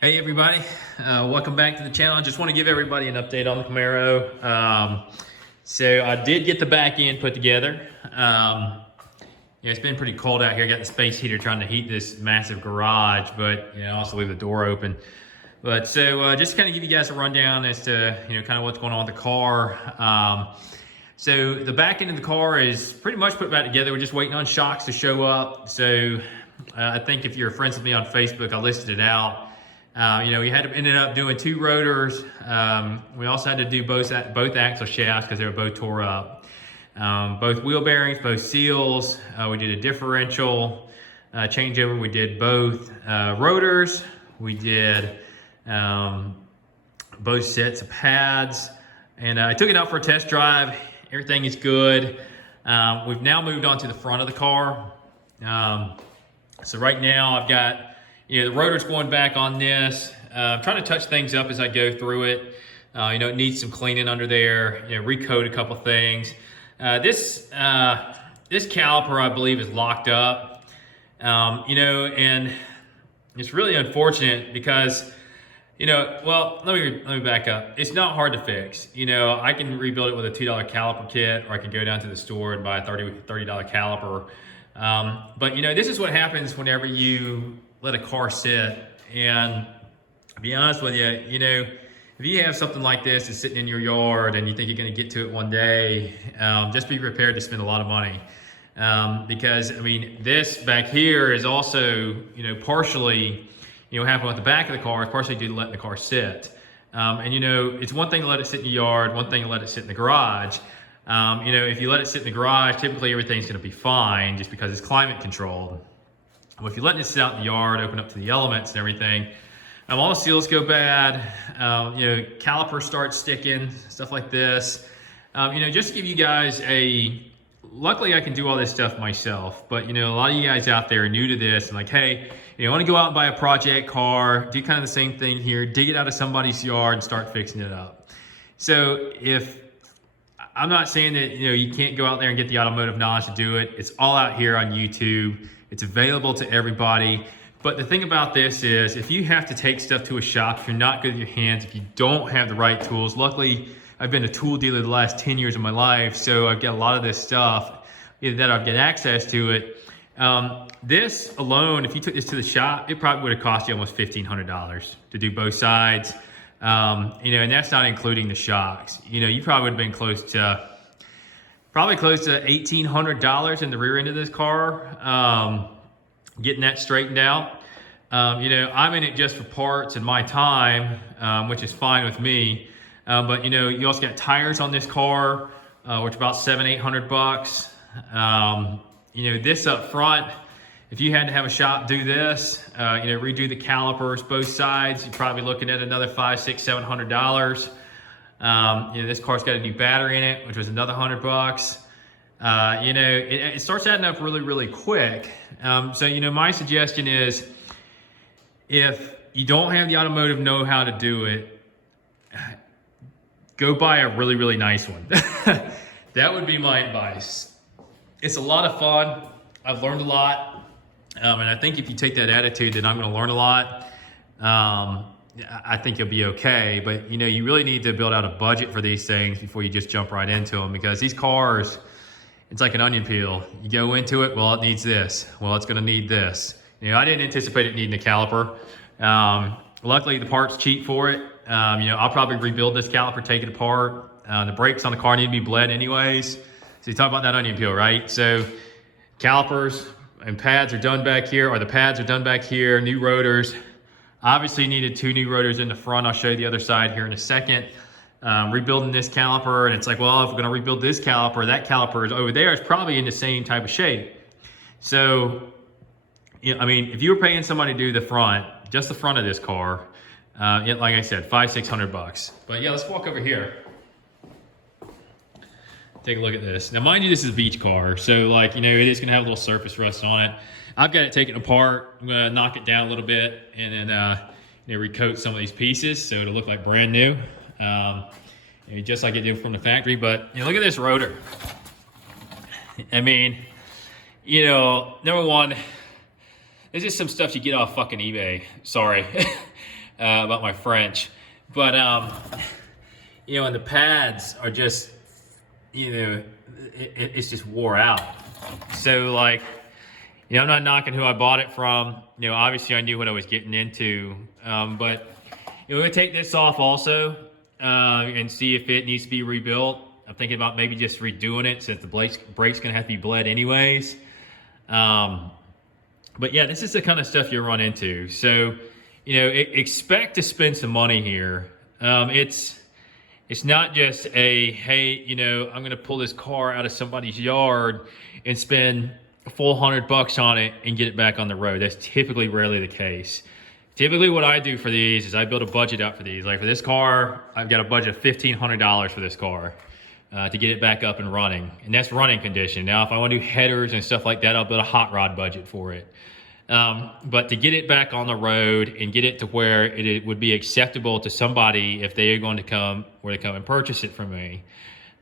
Hey everybody, welcome back to the channel. I just want to give everybody an update on the Camaro. So I did get the back end put together. It's been pretty cold out here. I got the space heater trying to heat this massive garage, but also leave the door open. But so just to kind of give you guys a rundown as to kind of what's going on with the car. So the back end of the car is pretty much put back together. We're just waiting on shocks to show up. So I think if you're friends with me on Facebook, I listed it out. We ended up doing 2 rotors. We also had to do both axle shafts because they were both tore up. Both wheel bearings, both seals. We did a differential changeover. We did both rotors. We did both sets of pads. And I took it out for a test drive. Everything is good. We've now moved on to the front of the car. So right now I've got the rotor's going back on this. I'm trying to touch things up as I go through it. It needs some cleaning under there. Recoat a couple things. This caliper, I believe, is locked up. And it's really unfortunate because, well, let me back up. It's not hard to fix. I can rebuild it with a $2 caliper kit, or I can go down to the store and buy a $30 caliper. But this is what happens whenever you let a car sit. And to be honest with you, if you have something like this that's sitting in your yard and you think you're going to get to it one day, just be prepared to spend a lot of money. Because this back here is also, partially, happening with the back of the car, is partially due to letting the car sit. It's one thing to let it sit in your yard, one thing to let it sit in the garage. If you let it sit in the garage, typically everything's going to be fine just because it's climate controlled. Well, if you're letting it sit out in the yard, open up to the elements and everything, all the seals go bad, calipers start sticking, stuff like this. Just to give you guys luckily I can do all this stuff myself, but a lot of you guys out there are new to this and like, hey, I want to go out and buy a project car, do kind of the same thing here, dig it out of somebody's yard and start fixing it up. So I'm not saying that, you can't go out there and get the automotive knowledge to do it. It's all out here on YouTube. It's available to everybody. But the thing about this is, if you have to take stuff to a shop, if you're not good with your hands, if you don't have the right tools, luckily I've been a tool dealer the last 10 years of my life, so I've got a lot of this stuff that I've got access to it. This alone, if you took this to the shop, it probably would have cost you almost $1,500 to do both sides. And that's not including the shocks. You probably would have been close to $1,800 in the rear end of this car, getting that straightened out. I'm in it just for parts and my time, which is fine with me. But you also got tires on this car, which are about $700-800. This up front, if you had to have a shop do this, redo the calipers, both sides, you're probably looking at another $500, $600, $700. This car's got a new battery in it, which was another $100. It starts adding up really, really quick. So my suggestion is, if you don't have the automotive know-how to do it, go buy a really, really nice one. That would be my advice. It's a lot of fun. I've learned a lot. And I think if you take that attitude that I'm going to learn a lot, I think you'll be okay. But you really need to build out a budget for these things before you just jump right into them, because these cars, it's like an onion peel. You go into it, well, it needs this. Well, it's going to need this. I didn't anticipate it needing a caliper. Luckily, the part's cheap for it. I'll probably rebuild this caliper, take it apart. The brakes on the car need to be bled anyways. So you talk about that onion peel, right? So calipers and pads are done back here, or the pads are done back here, new rotors. Obviously needed 2 new rotors in the front. I'll show you the other side here in a second. Rebuilding this caliper, and it's like, well, if we're gonna rebuild this caliper, that caliper is over there, it's probably in the same type of shape. So, if you were paying somebody to do the front, just the front of this car, like I said, $500-600. But yeah, let's walk over here. Take a look at this. Now, mind you, this is a beach car, so it is gonna have a little surface rust on it. I've got it taken apart. I'm gonna knock it down a little bit and then recoat some of these pieces so it'll look like brand new. Just like it did from the factory. But look at this rotor. Number one, this is some stuff you get off fucking eBay. Sorry. about my French. But, you know, and the pads are just, you know, it's just wore out. So like, you know, I'm not knocking who I bought it from. You know, obviously I knew what I was getting into. But you know, we're gonna take this off also and see if it needs to be rebuilt. I'm thinking about maybe just redoing it since the brake's gonna have to be bled anyways. But yeah, this is the kind of stuff you run into. So, you know, expect to spend some money here. It's not just a, hey, you know, I'm gonna pull this car out of somebody's yard and spend a full $100 on it and get it back on the road. That's typically rarely the case. Typically what I do for these is I build a budget out for these. Like for this car, I've got a budget of $1,500 for this car to get it back up and running. And that's running condition. Now, if I want to do headers and stuff like that, I'll build a hot rod budget for it. But to get it back on the road and get it to where it would be acceptable to somebody if they are going to come and purchase it from me.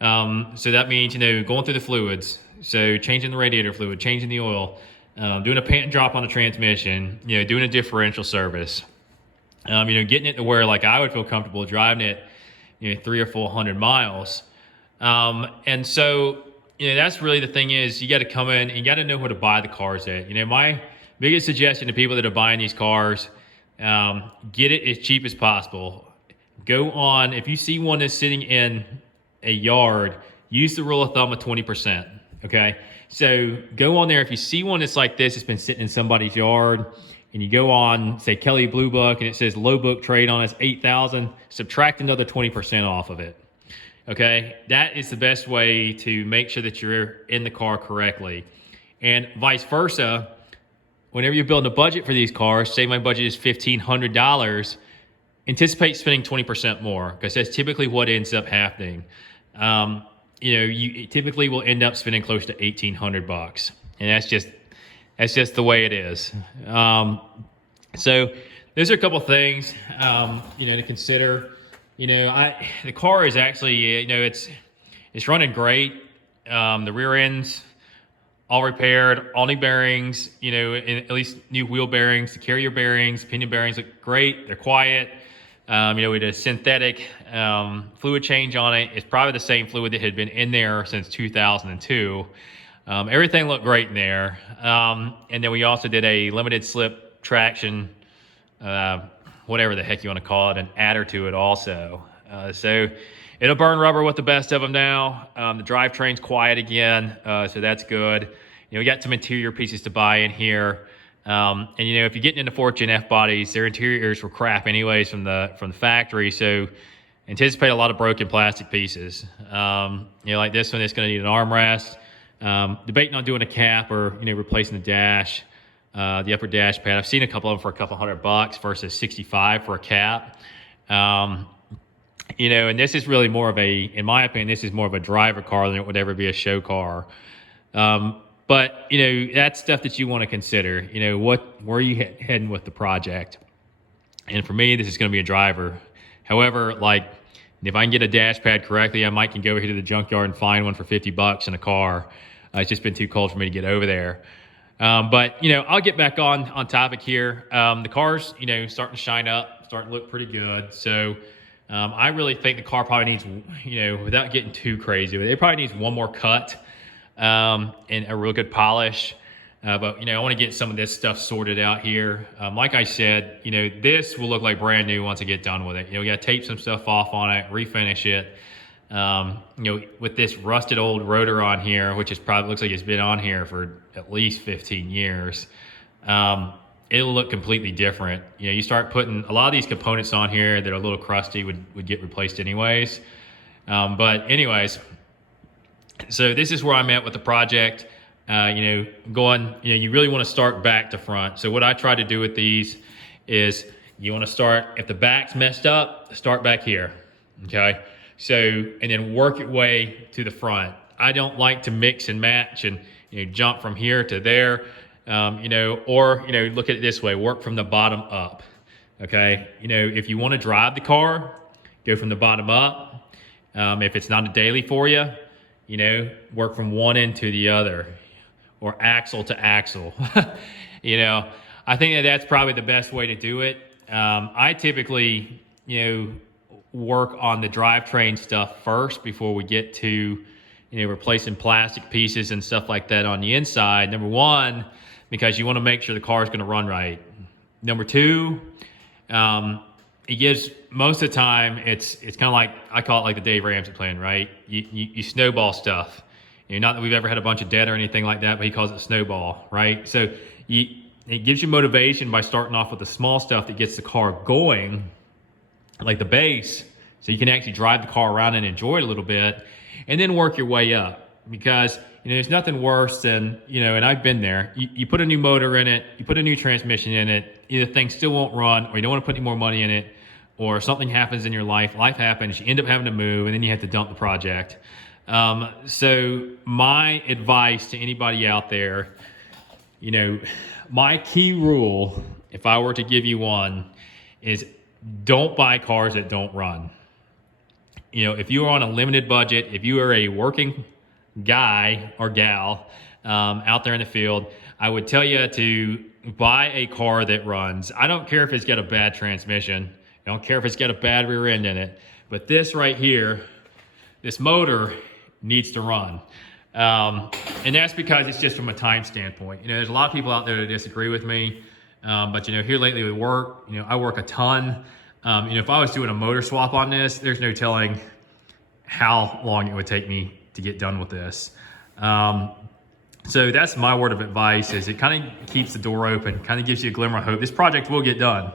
So that means, you know, going through the fluids. So changing the radiator fluid, changing the oil, doing a pant and drop on the transmission, you know, doing a differential service. You know, getting it to where like I would feel comfortable driving it, you know, 300 or 400 miles. And so, you know, that's really the thing is you got to come in and you got to know where to buy the cars at. You know, my biggest suggestion to people that are buying these cars, get it as cheap as possible. Go on, if you see one that's sitting in a yard, use the rule of thumb of 20%, okay? So go on there, if you see one that's like this, it's been sitting in somebody's yard, and you go on, say Kelly Blue Book, and it says low book trade on it's 8,000, subtract another 20% off of it, okay? That is the best way to make sure that you're in the car correctly. And vice versa, whenever you're building a budget for these cars, say my budget is $1,500, anticipate spending 20% more, because that's typically what ends up happening. You know, you typically will end up spending close to $1,800, and that's just the way it is. So those are a couple things, you know, to consider. You know, the car is actually, you know, it's running great. The rear end's all repaired, all new bearings, you know, at least new wheel bearings, the carrier bearings, pinion bearings look great. They're quiet. You know, we did a synthetic fluid change on it. It's probably the same fluid that had been in there since 2002. Everything looked great in there. And then we also did a limited slip traction, whatever the heck you want to call it, an adder to it also. So it'll burn rubber with the best of them now. The drivetrain's quiet again, so that's good. You know, we got some interior pieces to buy in here. And you know, if you're getting into 4th Gen F bodies, their interiors were crap anyways from the factory. So anticipate a lot of broken plastic pieces. You know, like this one, it's going to need an armrest. Debating on doing a cap or, you know, replacing the dash, the upper dash pad. I've seen a couple of them for a couple $100 versus 65 for a cap. You know, and this is really more of a, in my opinion, this is more of a driver car than it would ever be a show car. But, you know, that's stuff that you want to consider. You know, where are you heading with the project? And for me, this is going to be a driver. However, like, if I can get a dash pad correctly, I might can go over here to the junkyard and find one for $50 in a car. It's just been too cold for me to get over there. But, you know, I'll get back on topic here. The car's, you know, starting to shine up, starting to look pretty good. So I really think the car probably needs, you know, without getting too crazy, it probably needs one more cut. And a real good polish. But, you know, I want to get some of this stuff sorted out here. Like I said, you know, this will look like brand new once I get done with it. You know, we got to tape some stuff off on it, refinish it. You know, with this rusted old rotor on here, which is probably looks like it's been on here for at least 15 years, it'll look completely different. You know, you start putting a lot of these components on here that are a little crusty would get replaced anyways. But anyways, so this is where I'm at with the project. You know, you really want to start back to front. So what I try to do with these is you want to start, if the back's messed up, start back here, okay? So, and then work your way to the front. I don't like to mix and match and, you know, jump from here to there, you know, or, you know, look at it this way, work from the bottom up, okay? You know, if you want to drive the car, go from the bottom up. If it's not a daily for you, you know, work from one end to the other, or axle to axle. You know, I think that's probably the best way to do it. I typically, work on the drivetrain stuff first before we get to, replacing plastic pieces and stuff like that on the inside. Number one, because you want to make sure the car is going to run right. Number two, it gives, most of the time, it's kind of like, I call it like the Dave Ramsey plan, right? You snowball stuff. Not that we've ever had a bunch of debt or anything like that, but he calls it snowball, right? So it gives you motivation by starting off with the small stuff that gets the car going, like the base, so you can actually drive the car around and enjoy it a little bit, and then work your way up. Because there's nothing worse than, and I've been there, you put a new motor in it, you put a new transmission in it, either things still won't run, or you don't want to put any more money in it, or something happens in your life happens, you end up having to move, and then you have to dump the project. So my advice to anybody out there, my key rule, if I were to give you one, is don't buy cars that don't run. If you are on a limited budget, if you are a working guy or gal out there in the field, I would tell you to buy a car that runs. I don't care if it's got a bad transmission. I don't care if it's got a bad rear end in it. But this right here, this motor needs to run. And that's because it's just from a time standpoint. There's a lot of people out there that disagree with me. But here lately with work, I work a ton. If I was doing a motor swap on this, there's no telling how long it would take me to get done with this. So that's my word of advice, is it kind of keeps the door open, kind of gives you a glimmer of hope. This project will get done.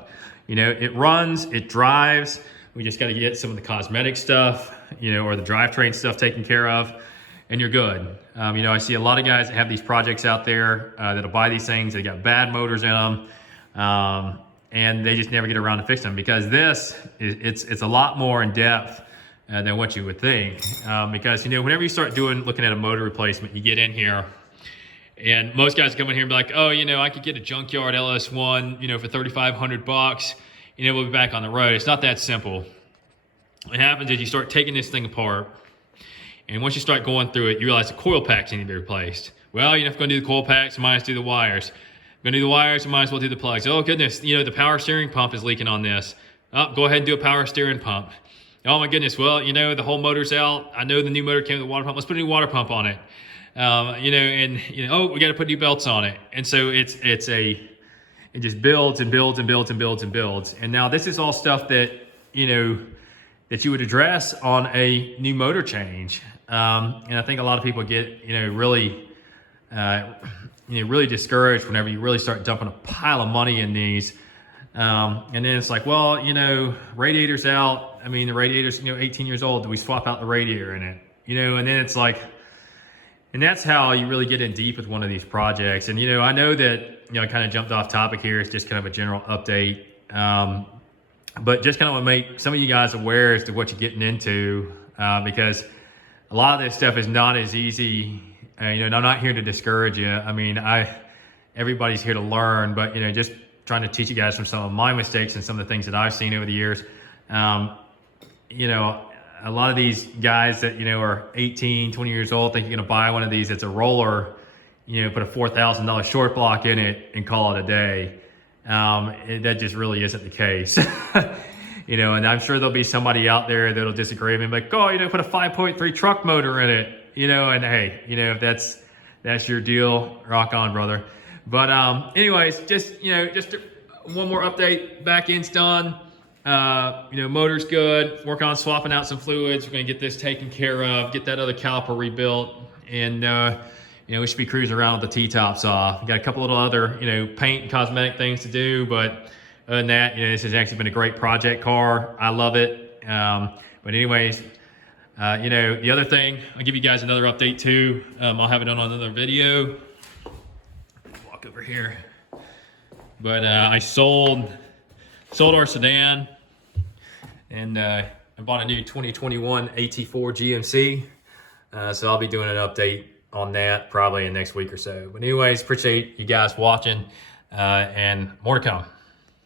It runs, it drives. We just got to get some of the cosmetic stuff, or the drivetrain stuff taken care of, and you're good. I see a lot of guys that have these projects out there that'll buy these things. They got bad motors in them, and they just never get around to fix them, because it's a lot more in depth than what you would think. Because whenever you start looking at a motor replacement, you get in here, and most guys come in here and be like, oh, I could get a junkyard LS1, for $3,500. We'll be back on the road. It's not that simple. What happens is you start taking this thing apart, and once you start going through it, you realize the coil packs need to be replaced. Well, if you're going to do the coil packs, you might as well do the wires. Going to do the wires, you might as well do the plugs. Oh goodness, the power steering pump is leaking on this. Oh, go ahead and do a power steering pump. Oh my goodness, well, the whole motor's out. I know the new motor came with a water pump. Let's put a new water pump on it. Oh, we got to put new belts on it. And so it just builds and builds and builds and builds and builds. And now this is all stuff that, that you would address on a new motor change. And I think a lot of people get, really discouraged whenever you really start dumping a pile of money in these. And then it's like, well, radiator's out. The radiator's, 18 years old. Do we swap out the radiator in it? And then it's like, and that's how you really get in deep with one of these projects. And, I know that, I kind of jumped off topic here. It's just kind of a general update. But just kind of want to make some of you guys aware as to what you're getting into, because a lot of this stuff is not as easy. I'm not here to discourage you. Everybody's here to learn, but, just trying to teach you guys from some of my mistakes and some of the things that I've seen over the years. A lot of these guys that, are 18, 20 years old, think you're going to buy one of these. It's a roller, put a $4,000 short block in it and call it a day. That just really isn't the case. And I'm sure there'll be somebody out there that'll disagree with me, like, oh, put a 5.3 truck motor in it, and hey, if that's your deal, rock on, brother. But anyways, just one more update. Back end's done. Motor's good. Work on swapping out some fluids. We're gonna get this taken care of, get that other caliper rebuilt, and we should be cruising around with the T-tops off. Got a couple little other, paint and cosmetic things to do, but other than that, this has actually been a great project car. I love it. But anyways, the other thing, I'll give you guys another update too. I'll have it on another video. Walk over here. But I sold our sedan, and I bought a new 2021 AT4 GMC. So I'll be doing an update on that probably in the next week or so. But anyways, appreciate you guys watching, and more to come.